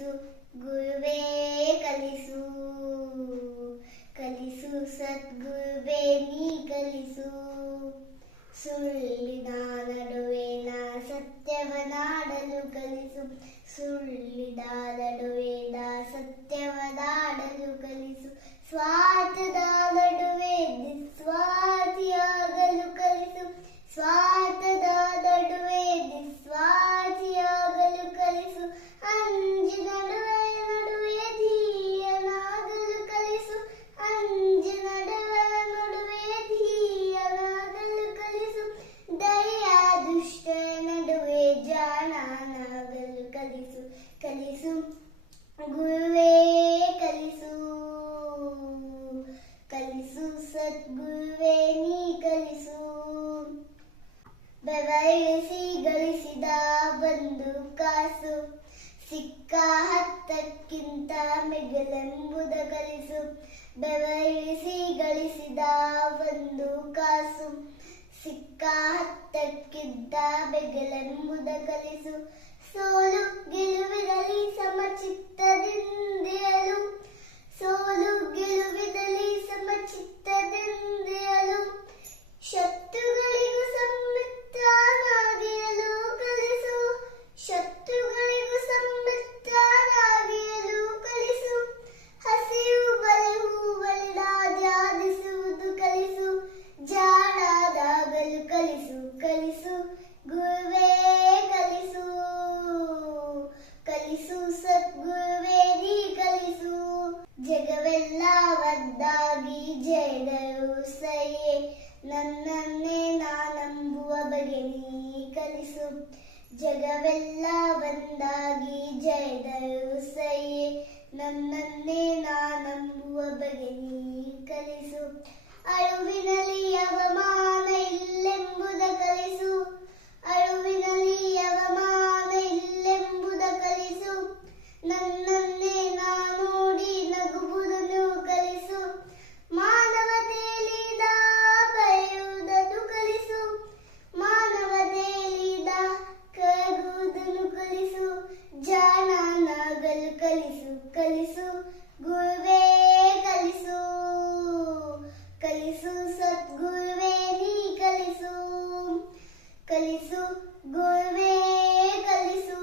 ಕಲಿಸು ಗುರುವೇ ಕಲಿಸು ಕಲಿಸು ಸದ್ಗುರುವೇ ನೀ ಕಲಿಸು ಸುಳ್ಳಿನ ನಡುವೆನ ಸತ್ಯವನಾಡಲು ಕಲಿಸು ಸುಳ್ಳಿನ ನಡುವೆನ ಸತ್ಯವನಾಡಲು ಕಲಿಸು ಸ್ವಾರ್ಥದ ನಡುವೆ ನಿಸ್ವಾರ್ಥಿಯಾಗಲು ಕಲಿಸು ಸ್ವಾರ್ಥದ ನಡುವೆ ನಿಸ್ವಾರ್ಥಿಯಾಗಲು ಕಲಿಸು ಅಂಜಿನ ನಡುವೆ ಧೀಯನಾಗಲು ಕಲಿಸು ಅಂಜಿನ ನಡುವೆ ಧೀಯನಾಗಲು ಕಲಿಸು ದಯಾ ದುಷ್ಟ ನಡುವೆ ಜಾಣನಾಗಲು ಕಲಿಸು ಕಲಿಸು ಗುರುವೇ ಕಲಿಸು ಕಲಿಸು ಸದ್ಗುರುವೇ ನೀ ಕಲಿಸು ಬೆವರಿಸಿ ಗಳಿಸಿದ ಒಂದು ಕಾಸು ಸಿಕ್ಕ ಹತ್ತಕ್ಕಿಂತ ಮಿಗಿಲೆಂಬುದ ಕಲಿಸು ಬೆವರಿಸಿ ಗಳಿಸಿದ ಒಂದು ಕಾಸು ಸಿಕ್ಕ ಹತ್ತಕ್ಕಿಂತ ಮಿಗಿಲೆಂಬುದ ಕಲಿಸು ಸೋಲು ಗೆಲುವಿನಲ್ಲಿ ಸಮಚಿತ್ತದಿಂದಿರಲು ಸೋಲು ಗೆಲುವಿನಲ್ಲಿ ಸಮಚಿತ್ತದಿಂದಿರಲು ಶತ್ರುಗಳಿಗೂ ಸಂಮಿತ್ರನಾಗಿರಲು ಕಲಿಸು ಶತ್ರುಗಳಿಗೂ ಸಂಮಿತ್ರನಾಗಿರಲು ಕಲಿಸು ಹಸಿರು ಬಲವು ಧ್ಯಾನಿಸುವುದು ಕಲಿಸು ಜಾಣಾದಾಗಲು ಕಲಿಸು ಕಲಿಸು ಗುರುವೇ ಕಲಿಸು ಕಲಿಸು ಸದ್ಗುರುವೇ ನೀ ಕಲಿಸು ಜಗವೆಲ್ಲ ಒಂದಾಗಿ ಜಯದರು ಸರಿಯೇ ನನ್ನನ್ನೇ ನಾನಂಬುವ ಬಗೆ ನೀ ಕಲಿಸು ಜಗವೆಲ್ಲ ಒಂದಾಗಿ ಜಯದರು ಸರಿಯೇ ನನ್ನನ್ನೇ ನಾನಂಬುವ ಬಗೆ ನೀ ಕಲಿಸು ಅಳುವಿನಲ್ಲಿ ಅವಮಾನ ಇಲ್ಲೆಂಬುದ ಕಲಿಸು ಅಳುವಿನಲ್ಲಿ ಅವಮಾನ ಇಲ್ಲೆಂಬುದ ಕಲಿಸು ನನ್ನನ್ನೇ ನಾನೋಡಿ ನಗುವುದನ್ನು ಕಲಿಸು ಮಾನವತೆಯಲ್ಲಿದ ಬರೆಯುವುದನ್ನು ಕಲಿಸು ಮಾನವತೆಯಲ್ಲಿದ ಕರಗುವುದನ್ನು ಕಲಿಸು ಜಾಣನಾಗಲು ಕಲಿಸು ಕಲಿಸು ಗುರುವೇ ಕಲಿಸು ಕಲಿಸು ಸದ್ಗುರುವೇ ನೀ ಕಲಿಸು ಕಲಿಸು ಗುರುವೇ ಕಲಿಸು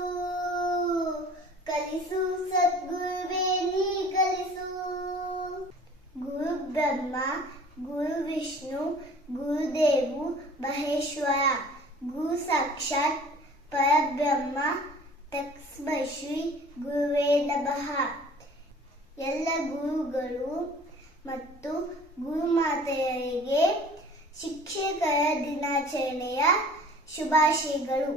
ಕಲಿಸು ಸದ್ಗುರುವೇ ನೀ ಕಲಿಸು ಗುರು ಬ್ರಹ್ಮ ಗುರು ವಿಷ್ಣು ಗುರುದೇವು ಮಹೇಶ್ವರ ಗುರು ಸಾಕ್ಷಾತ್ ಪರಬ್ರಹ್ಮ ತಸ್ಮೈ ಶ್ರೀ ಗುರುವೇ ನಮಃ. ಎಲ್ಲ ಗುರುಗಳು ಮತ್ತು ಗುರುಮಾತೆಯರಿಗೆ ಶಿಕ್ಷಕರ ದಿನಾಚರಣೆಯ ಶುಭಾಶಯಗಳು.